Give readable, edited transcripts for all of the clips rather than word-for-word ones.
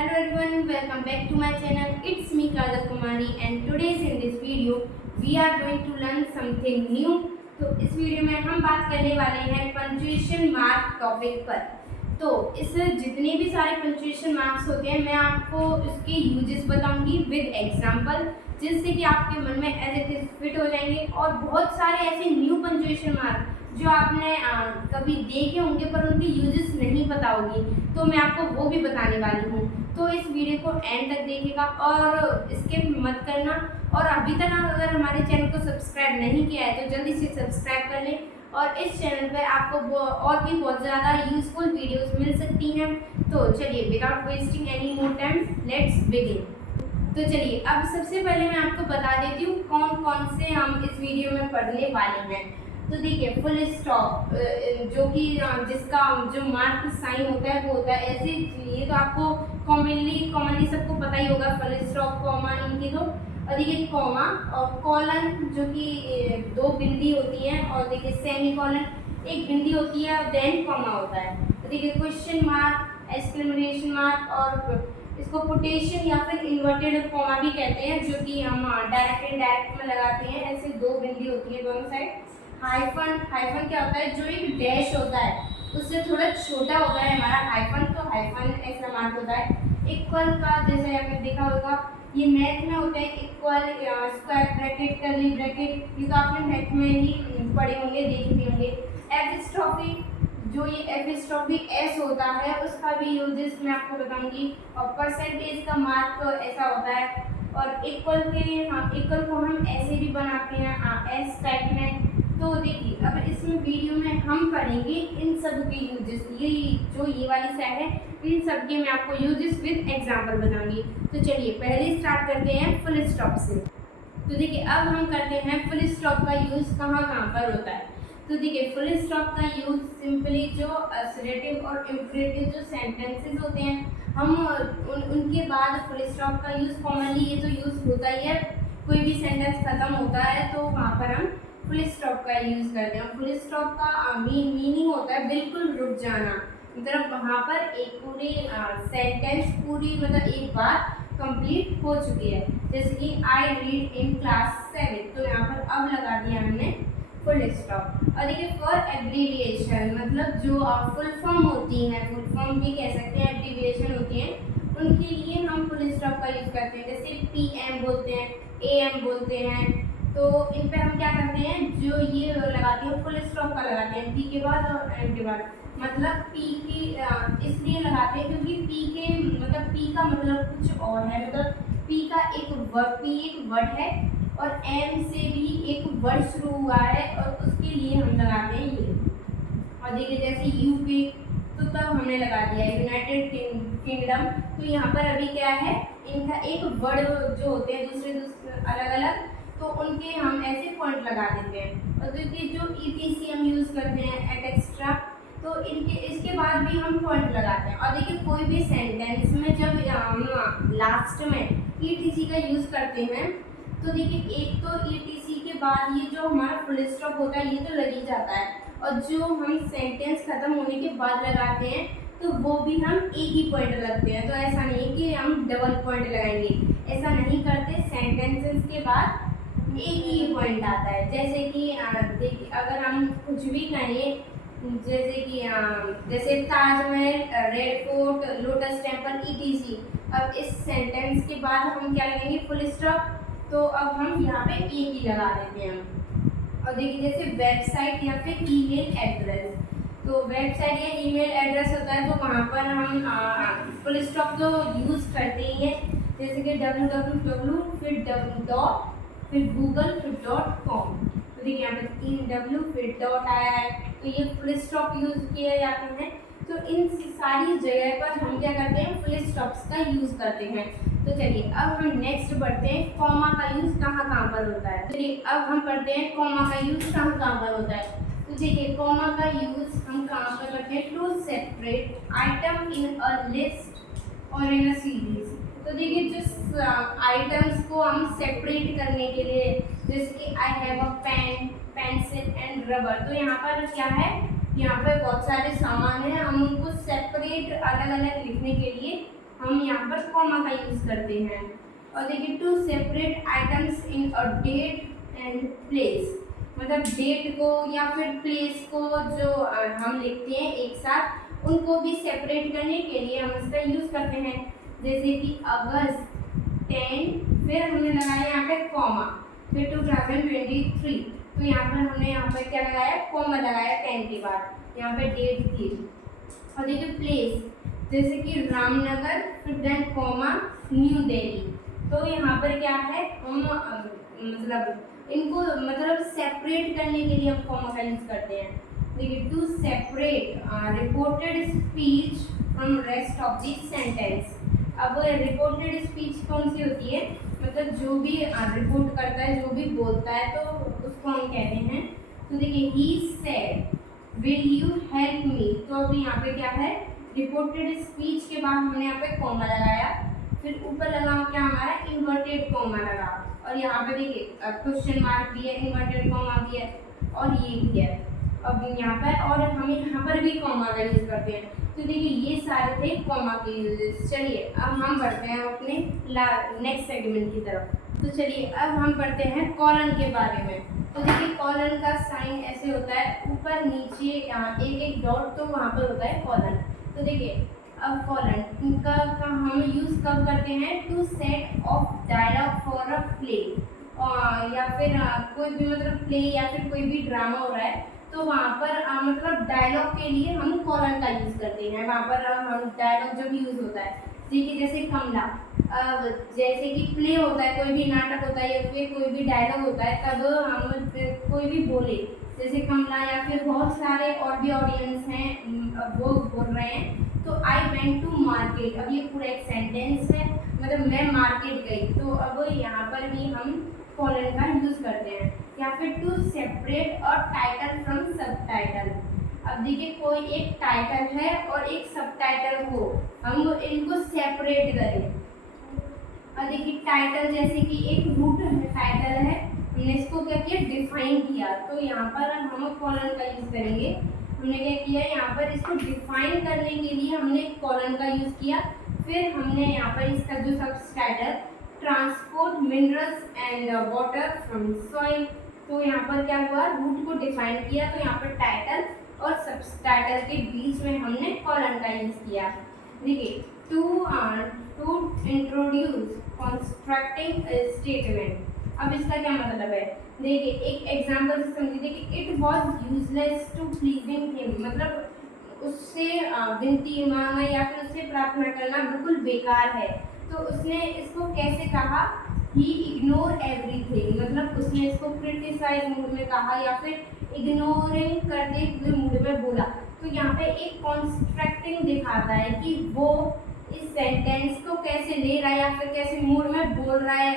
Hello everyone, welcome back to my channel. It's me Kajal Kumari and today's in this video we are going to learn something new. तो इस video में हम बात करने वाले हैं पंक्चुएशन मार्क टॉपिक पर। तो इस जितने भी सारे पंक्चुएशन मार्क्स होते हैं मैं आपको इसके यूजेस बताऊंगी विद एग्जांपल, जिससे कि आपके मन में एज इट इज फिट हो जाएंगे। और बहुत सारे ऐसे न्यू पंक्चुएशन मार्क जो आपने कभी देखे होंगे पर उनके यूजेस नहीं पता होगी, तो मैं आपको वो भी बताने वाली हूँ। तो इस वीडियो को एंड तक देखिएगा और स्किप मत करना। और अभी तक अगर हमारे चैनल को सब्सक्राइब नहीं किया है तो जल्दी से सब्सक्राइब कर लें। और इस चैनल पर आपको और भी बहुत ज़्यादा यूजफुल वीडियोस मिल सकती हैं। तो चलिए without wasting any more time let's begin. तो चलिए अब सबसे पहले मैं आपको बता देती हूँ कौन कौन से हम इस वीडियो में पढ़ने वाले हैं। तो देखिए फुल स्टॉप जो कि जिसका जो मार्क साइन होता है वो होता है ऐसे, ये तो आपको कॉमनली सबको पता ही होगा। फुल स्टॉप, कॉमा, इनकी दो, और देखिए कॉमा और कॉलन जो कि दो बिंदी होती हैं, और देखिए सेमी कॉलन एक बिंदी होती है, देन कॉमा होता है। तो देखिए क्वेश्चन मार्क, एक्सक्लेमेशन मार्क, और इसको कोटेशन या फिर इन्वर्टेड कॉमा भी कहते हैं, जो कि हम डायरेक्ट इनडायरेक्ट में लगाते हैं। ऐसे दो बिंदी होती है दोनों साइड। हाइफन, हाइफन क्या होता है, जो एक डैश होता है उससे थोड़ा छोटा होता है हमारा हाइफन, तो हाइफन ऐसा मार्क होता है। इक्वल का जैसे आपने देखा होगा ये मैथ में होता है, equal, square bracket, curly bracket, ये तो आपने मैथ में ही पढ़े होंगे, देखे भी होंगे। एपिस्ट्रॉफी, जो ये एपिस्ट्रॉफी एस होता है उसका भी यूजेस मैं आपको बताऊंगी। और परसेंटेज का मार्क ऐसा होता है। और इक्वल के इक्वल को हम ऐसे भी बनाते हैं एस टाइप में। तो देखिए अब इसमें वीडियो में हम पढ़ेंगे इन सब के यूजेस, ये वाली साइड है, इन सब के मैं आपको यूजेस विद एग्जांपल बताऊंगी। तो चलिए पहले स्टार्ट करते हैं फुल स्टॉप से। तो देखिए अब हम करते हैं फुल स्टॉप का यूज़ कहाँ कहाँ पर होता है। तो देखिए फुल स्टॉप का यूज़ सिंपली जो असर्टिव और इंपरेटिव जो सेंटेंसेस होते हैं हम उनके बाद फुल स्टॉप का यूज़ कॉमनली ये तो यूज़ होता ही है। कोई भी सेंटेंस खत्म होता है तो वहाँ पर हम फुल स्टॉप का यूज़ करते हैं। फुल स्टॉप का मीनिंग होता है बिल्कुल रुक जाना, मतलब वहाँ पर एक पूरी सेंटेंस पूरी मतलब एक बार कंप्लीट हो चुकी है। जैसे कि आई रीड इन क्लास 7, तो यहाँ पर अब लगा दिया हमने फुल स्टॉप। और देखिए फॉर एब्रीविएशन, मतलब जो फुल फॉर्म होती हैं, फुल फॉर्म भी कह सकते हैं, एब्रीविएशन होती हैं, उनके लिए हम फुल स्टॉप का यूज़ करते हैं। जैसे PM बोलते हैं, AM बोलते हैं, तो इन पे हम क्या करते हैं, जो ये लगाते हैं फुल स्टॉप का लगाते हैं P के बाद और M के बाद। मतलब P की इसलिए लगाते हैं क्योंकि P का मतलब कुछ और है, मतलब P एक वर्ड है और M से भी एक वर्ड शुरू हुआ है और उसके लिए हम लगाते हैं ये। और देखिए जैसे UK, तो तब हमने लगा दिया यूनाइटेड किंगडम। तो यहाँ पर अभी क्या है, इनका एक वर्ड जो होते हैं दूसरे अलग अलग, तो उनके हम ऐसे पॉइंट लगा देते हैं। और देखिए जो ETC हम यूज़ करते हैं एट एक्स्ट्रा, तो इसके बाद भी हम पॉइंट लगाते हैं। और देखिए कोई भी सेंटेंस में जब हम लास्ट में ETC का यूज़ करते हैं, तो देखिए एक तो ETC के बाद ये जो हमारा फुल स्टॉप होता है ये तो लग ही जाता है, और जो हम सेंटेंस खत्म होने के बाद लगाते हैं तो वो भी हम एक ही पॉइंट लगते हैं। तो ऐसा नहीं कि हम डबल पॉइंट लगाएंगे, ऐसा नहीं करते। सेंटेंसेस के बाद एक ही पॉइंट आता है। जैसे कि देखिए अगर हम कुछ भी कहें, जैसे Taj Mahal, red fort, lotus temple, ETC, अब इस सेंटेंस के बाद हम क्या लगाएंगे फुल स्टॉप, तो अब हम यहाँ पे एक ही लगा देते हैं। और देखिए जैसे वेबसाइट या फिर ईमेल एड्रेस, तो वेबसाइट या ईमेल एड्रेस होता है तो वहाँ पर हम फुल स्टॉप तो यूज़ करते ही हैं। जैसे कि www फिर डॉट फिर गूगल फिर .com, तो देखिए यहाँ पर W फिर डॉट आया है, तो ये फुल स्टॉप यूज़ किए जाते हैं। तो इन सारी जगह पर हम क्या करते हैं फुल स्टॉप्स का यूज़ करते हैं। तो चलिए अब हम नेक्स्ट बढ़ते हैं कॉमा का यूज़ कहाँ कहाँ पर होता है। चलिए अब हम पढ़ते हैं कॉमा का यूज़ कहाँ कहाँ पर होता है। तो देखिए कॉमा का यूज़ हम कहाँ पर करते हैं, to separate item in a list और इन अ सीरीज। तो देखिए जिस आइटम्स को हम सेपरेट करने के लिए, जैसे कि I have a pen, pencil and rubber, तो यहाँ पर क्या है, यहाँ पर बहुत सारे सामान हैं, हम उनको सेपरेट अलग अलग लिखने के लिए हम यहाँ पर कॉमा का यूज करते हैं। और देखिए to separate items in a date and place, मतलब डेट को या फिर प्लेस को जो हम लिखते हैं एक साथ, उनको भी सेपरेट करने के लिए हम इसका यूज करते हैं। जैसे कि अगस्त 10, फिर हमने लगाया यहाँ पे कॉमा, फिर 2023, तो यहाँ पर हमने यहाँ पर क्या लगाया, कॉमा लगाया 10 के बाद, यहाँ पे डेट थी। और देखिए प्लेस, जैसे कि रामनगर, फिर देन कॉमा न्यू दिल्ली, तो यहाँ पर क्या है, हम मतलब इनको मतलब सेपरेट करने के लिए हम कॉमा का यूज करते हैं। देखिए to separate reported speech from rest of the sentence. अब रिपोर्टेड स्पीच कौन सी होती है, मतलब जो भी रिपोर्ट करता है, जो भी बोलता है, तो उसको हम कहते हैं। तो देखिए he said will you help me, तो अब यहाँ पे क्या है, रिपोर्टेड स्पीच के बाद हमने यहाँ पे कॉमा लगाया, फिर ऊपर लगा क्या हमारा इन्वर्टेड कॉमा लगा, और यहाँ पे देखिए क्वेश्चन मार्क भी है, इन्वर्टेड कॉमा भी है, और ये भी है। अब यहाँ पर और हम यहाँ पर भी कॉमा का यूज करते हैं। तो देखिए ये सारे थे कॉमा के यूजेस। चलिए अब हम बढ़ते हैं अपने नेक्स्ट सेगमेंट की तरफ। तो चलिए अब हम पढ़ते हैं कॉलन के बारे में। तो देखिए कॉलन का साइन ऐसे होता है, ऊपर नीचे एक एक डॉट, तो वहाँ पर होता है कॉलन। तो देखिए अब कॉलन का हम यूज कब करते हैं, to set off dialogue for a play, या फिर कोई भी मतलब प्ले या फिर कोई भी ड्रामा हो रहा है, तो वहाँ पर मतलब डायलॉग के लिए हम कॉलन का यूज करते हैं। वहाँ पर हम डायलॉग जब यूज होता है, देखिए जैसे कमला, जैसे कि प्ले होता है, कोई भी नाटक होता है या फिर कोई भी डायलॉग होता है, तब हम कोई भी बोले, जैसे कमला या फिर बहुत सारे और भी ऑडियंस हैं वो बोल रहे हैं, तो आई वेंट टू मार्केट, अब ये पूरा एक सेंटेंस है, मतलब मैं मार्केट गई, तो अब यहाँ पर भी हम कॉलन का यूज करते हैं। या फिर to separate a title from subtitle, अब देखिए कोई एक टाइटल है और एक सब टाइटल हो, हम इनको सेपरेट करें। और देखिए टाइटल, जैसे कि एक रूट टाइटल है, हमने इसको क्या किया, डिफाइन किया, तो यहाँ पर हम कॉलन का यूज करेंगे। हमने क्या किया, यहाँ पर इसको डिफाइन करने के लिए हमने कॉलन का यूज किया। फिर हमने यहाँ पर इसका जो subtitle, transport minerals and water from soil, तो यहाँ पर क्या हुआ, रूट को डिफाइन किया, तो यहाँ पर टाइटल और सबटाइटल के बीच में हमने कॉलन का यूज किया। देखिए टू इंट्रोड्यूस कंस्ट्रक्टिंग स्टेटमेंट, अब इसका क्या मतलब है, देखिए एक एग्जांपल से समझिए। देखिए it was useless to pleasing him, मतलब उससे विनती मांगना या फिर उससे प्रार्थना करना बिल्कुल बेकार है, तो उसने इसको कैसे कहा, ही इग्नोर एवरीथिंग, मतलब उसने इसको क्रिटिसाइज मूड में कहा या फिर इग्नोरिंग करते हुए मूड में बोला। तो यहाँ पे एक कंस्ट्रक्टिंग दिखाता है कि वो इस सेंटेंस को कैसे ले रहा है या फिर कैसे मूड में बोल रहा है,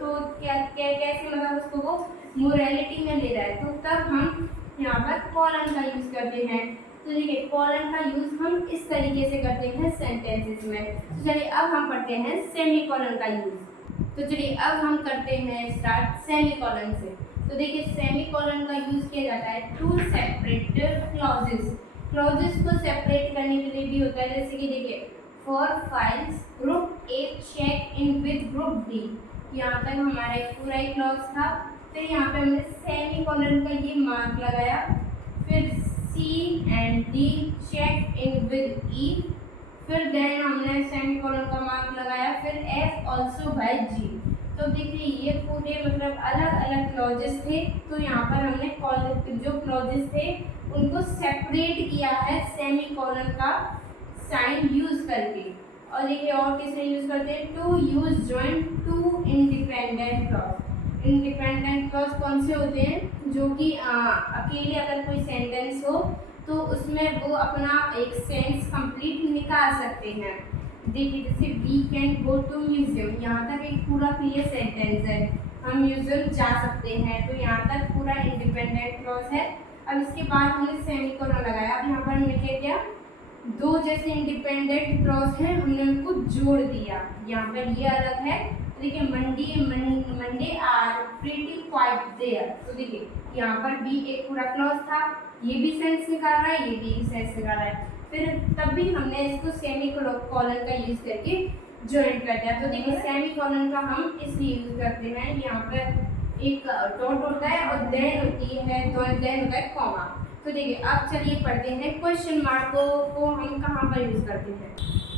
तो कैसे मतलब उसको वो मोरालिटी में ले रहा है, तो तब हम यहाँ पर कॉलन का यूज करते हैं। तो देखिए कॉलन का यूज हम इस तरीके से करते हैं सेंटेंसेस में। तो चलिए अब हम पढ़ते हैं सेमीकोलन का यूज। तो चलिए अब हम करते हैं स्टार्ट सेमीकोलन से। तो देखिए सेमीकोलन का यूज किया जाता है टू सेपरेट क्लॉजेस, क्लॉजेस को सेपरेट करने के लिए भी होता है, जैसे कि देखिए for files group A check in with group B, यहाँ तक हमारा एक पूरा एक क्लॉज था, फिर यहाँ पे हमने सेमीकोलन का ये मार्क लगाया, फिर C and D check in with E, फिर देन हमने सेमीकोलन का मार्क लगाया, फिर एफ ऑल्सो बाय जी। तो देखिए ये पूरे मतलब अलग अलग क्लॉजेस थे, तो यहाँ पर हमने जो क्लॉजेस थे उनको सेपरेट किया है सेमीकोलन का साइन यूज करके। और देखिए और किसे यूज करते हैं, to use join two independent clause. Independent clause कौन से होते हैं, जो कि अकेले अगर कोई सेंटेंस हो तो उसमें वो अपना एक सेंस कंप्लीट निकाल सकते हैं। देखिए जैसे we can go to museum, यहाँ तक एक पूरा क्लियर सेंटेंस है, हम म्यूजियम जा सकते हैं, तो यहाँ तक पूरा इंडिपेंडेंट क्लॉज है। अब इसके बाद हमने सेमीकोलन लगाया, अब यहाँ पर हमने क्या किया, दो जैसे इंडिपेंडेंट क्लॉज हैं हमने उनको जोड़ दिया, यहाँ पर ये अलग है। तो देखिए Monday are pretty quite there, तो देखिए यहाँ पर भी एक पूरा क्लॉज था, ये भी सेंस निकाल रहा है, ये भी सेंस निकाल रहा है। फिर तब भी हमने इसको सेमी कॉलन का यूज़ करके ज्वाइन कर दिया। तो देखिए सेमी कॉलन का हम इसलिए यूज़ करते हैं, यहाँ पर एक डॉट होता है और देन होती है, देन होता है कॉमा। तो देखिए अब चलिए पढ़ते हैं क्वेश्चन मार्क को हम कहाँ पर यूज़ करते हैं।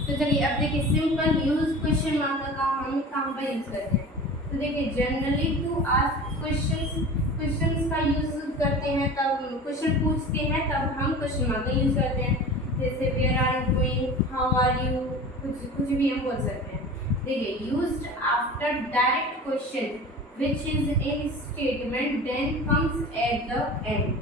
तो चलिए अब देखिए सिंपल यूज क्वेश्चन मार्क का हम कहाँ पर यूज़ करते हैं। तो देखिए जनरली टू आस्क क्वेश्चंस का यूज़ करते हैं, तब क्वेश्चन पूछते हैं तब हम क्वेश्चन मार्क का यूज़ करते हैं। जैसे where are you going, how are you, कुछ भी हम बोल सकते हैं। देखिए used after direct question which is in statement then comes at the end.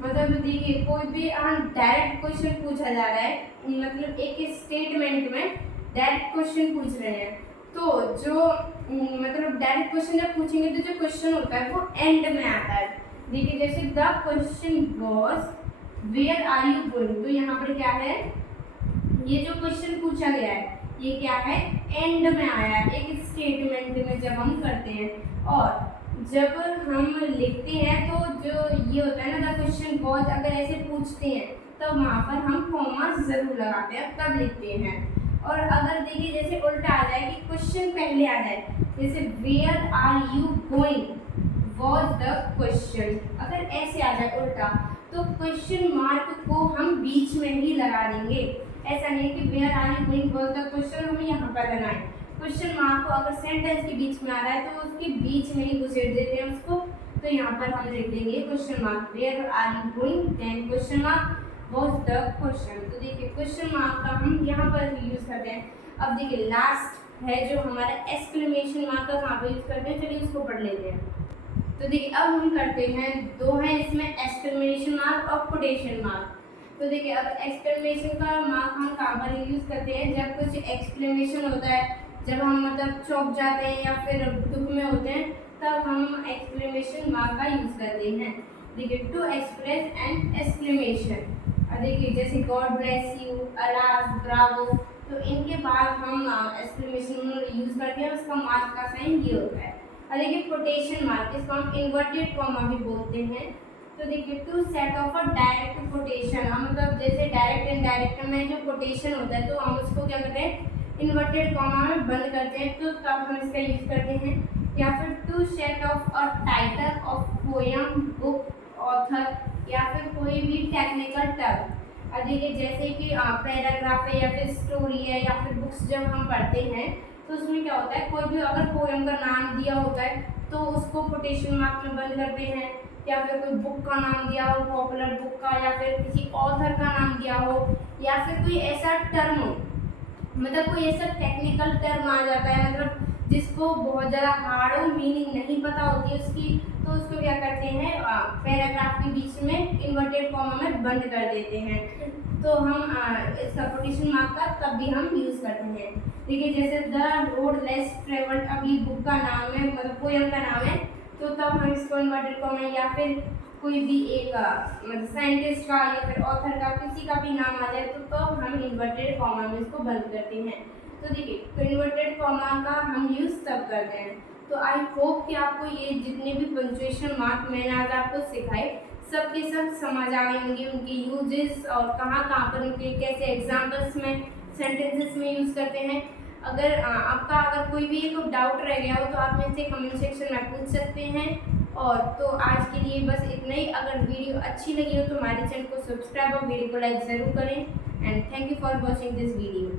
मतलब देखिए कोई भी हम डायरेक्ट क्वेश्चन पूछा जा रहा है, मतलब एक स्टेटमेंट में डायरेक्ट क्वेश्चन पूछ रहे हैं, तो जो मतलब डायरेक्ट क्वेश्चन जब पूछेंगे तो जो क्वेश्चन होता है वो एंड में आता है। देखिए जैसे the question was where are you going, तो यहाँ पर क्या है, ये जो क्वेश्चन पूछा गया है ये क्या है, एंड में आया है, एक स्टेटमेंट में जब हम करते हैं। और जब हम लिखते हैं तो जो ये होता है ना द क्वेश्चन वाज, अगर ऐसे पूछते हैं तो वहाँ पर हम कॉमा जरूर लगाते हैं तब लिखते हैं। और अगर देखिए जैसे उल्टा आ जाए कि क्वेश्चन पहले आ जाए, जैसे where are you going was the question, अगर ऐसे आ जाए उल्टा तो क्वेश्चन मार्क को हम बीच में ही लगा देंगे। ऐसा नहीं कि where are you going was the question हम यहाँ पर लगाएं। क्वेश्चन मार्क को अगर सेंटेंस के बीच में आ रहा है तो उसके बीच में ही घुसेड़ देते हैं उसको। तो यहाँ पर हम लिख देंगे question mark where are you going then question mark was the question. तो देखिए क्वेश्चन मार्क का हम यहाँ पर यूज़ करते हैं। अब देखिए लास्ट है जो हमारा एक्सक्लेमेशन मार्क का कहाँ पर यूज़ करते हैं, चलिए उसको पढ़ लेते हैं। तो देखिए अब हम करते हैं, दो हैं इसमें, एक्सक्लेमेशन मार्क और कोटेशन मार्क। तो देखिए अब एक्सक्लेमेशन का मार्क हम कहाँ पर यूज़ करते हैं, जब कुछ एक्सक्लेमेशन होता है, जब हम मतलब चौंक जाते हैं या फिर दुख में होते हैं तब हम एक्सक्लेमेशन मार्क का यूज़ करते हैं। देखिए टू एक्सप्रेस एन एक्सक्लेमेशन, देखिए जैसे God bless you, alas, Bravo, तो इनके बाद हम एक्सक्लेमेशन यूज़ करते हैं, उसका मार्क का साइन ये होता है। और देखिए कोटेशन मार्क, इसको हम इन्वर्टेड कॉमा भी बोलते हैं। तो देखिए to set off a direct quotation, हम मतलब जैसे डायरेक्ट एंड डायरेक्ट में जो कोटेशन होता है तो हम उसको क्या करते हैं, इन्वर्टेड कॉमा में बंद करते हैं, तो तब हम इसका यूज़ करते हैं। या फिर to set off a title of poem, book, author या फिर कोई भी टेक्निकल टर्म। और देखिए जैसे कि पैराग्राफ है या फिर स्टोरी है या फिर बुक्स जब हम पढ़ते हैं तो उसमें क्या होता है, कोई भी अगर पोएम का नाम दिया होता है तो उसको कोटेशन मार्क में बंद करते हैं। या फिर कोई बुक का नाम दिया हो, पॉपुलर बुक का, या फिर किसी ऑथर का नाम दिया हो, या फिर कोई ऐसा टर्म हो, मतलब कोई ऐसा टेक्निकल टर्म आ जाता है, मतलब जिसको बहुत ज़्यादा हार्ड हो, मीनिंग नहीं पता होती है उसकी, तो उसको क्या करते हैं, पैराग्राफ के बीच में इन्वर्टेड कॉमा में बंद कर देते हैं। तो हम इसका कोटेशन मार्क का तब भी हम यूज़ करते हैं। देखिए जैसे द रोड लेस ट्रेवल्ड, अभी बुक का नाम है, मतलब पोएम का नाम है, तो तब हम इसको इन्वर्टेड कॉमा, या फिर कोई भी एक मतलब साइंटिस्ट का या फिर ऑथर का किसी का भी नाम आ जाए तो हम इन्वर्टेड कॉमा में इसको बंद करते हैं। तो देखिए इन्वर्टेड कॉमा का हम यूज़ तब करते हैं। तो आई होप कि आपको ये जितने भी पंक्चुएशन मार्क मैंने आज आपको सिखाए सबके सब समझ आए होंगे, उनके यूजेस और कहाँ कहाँ पर उनके कैसे एग्जाम्पल्स में, सेंटेंसेस में यूज़ करते हैं। अगर अगर कोई भी एक डाउट रह गया हो तो आप मेरे से कमेंट सेक्शन में पूछ सकते हैं। और तो आज के लिए बस इतना ही। अगर वीडियो अच्छी लगी हो तो हमारे चैनल को सब्सक्राइब और वीडियो को लाइक ज़रूर करें। And thank you for watching this video.